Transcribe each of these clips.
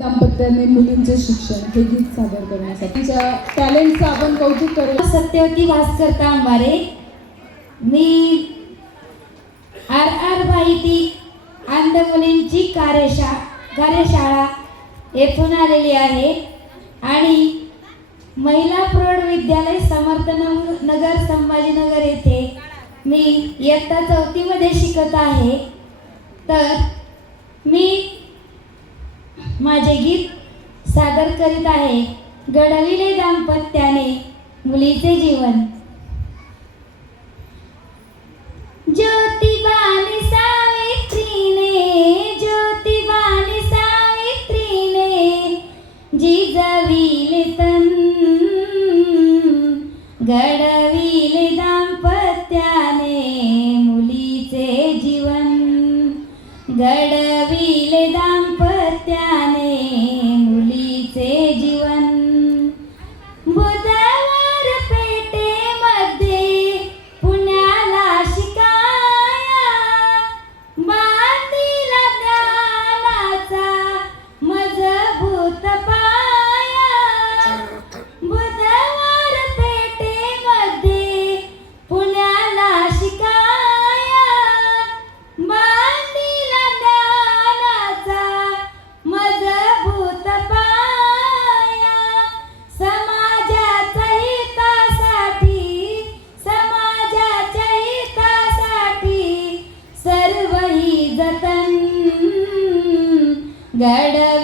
दाम्पत्याने मुलींचे शिक्षण हे गीत सादर करण्यासाठी. तिच्या टॅलेंटचं आपण कौतुक करू. सत्यवती भास्कर तांबारे मी आर आर माहिती आंध मुलींची कार्यशा कार्यशाळा येथून आलेली आहे आणि महिला प्रौढ विद्यालय समर्थ नगर संभाजीनगर येथे मी इयत्ता चौथीमध्ये शिकत आहे. तर मी माझे गीत सादर करीत आहे घडविले दाम्पत्याने मुलीचे जीवन. ज्योतिबाने सावित्रीने ज्योतिबाने सावित्रीने जिजविले तन घडविले दाम्पत्याने मुलीचे जीवन. घडविले दाम्पत्य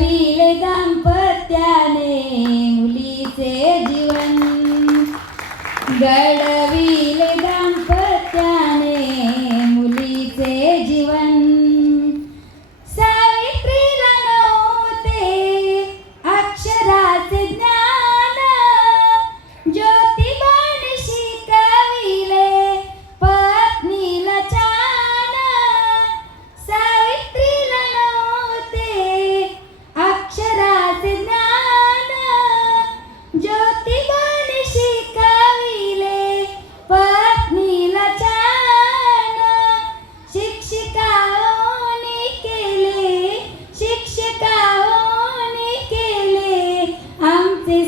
घडविले दाम्पत्याने मुलीचे जीवन. घडवी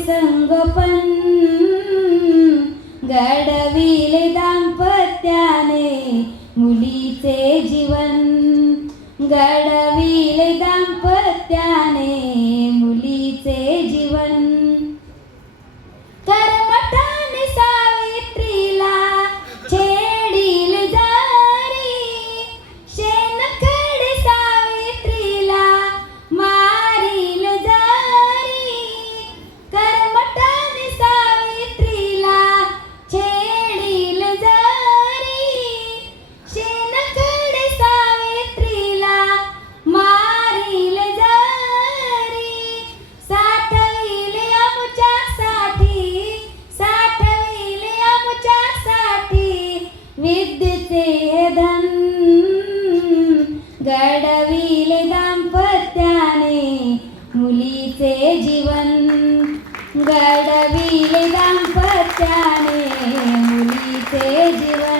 संगोपन. घडविले दाम्पत्याने मुलीचे जीवन. घडविले विद्येचे धन. घडविले दाम्पत्याने मुलीचे जीवन. घडविले दाम्पत्याने मुलीचे जीवन.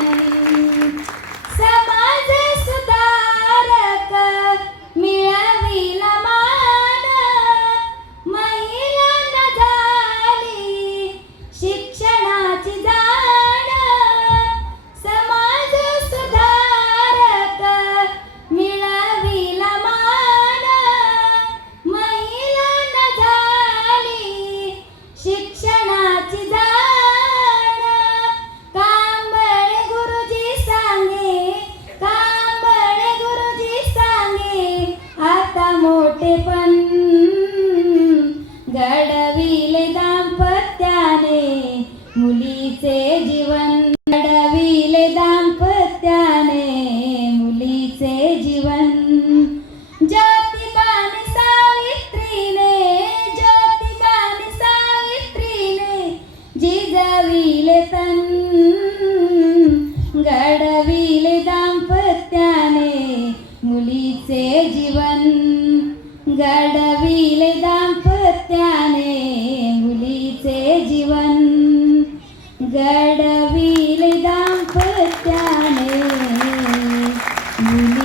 घडविले दाम्पत्याने. मुलीचे जीवन घडविले दाम्पत्याने. मुलीचे जीवन you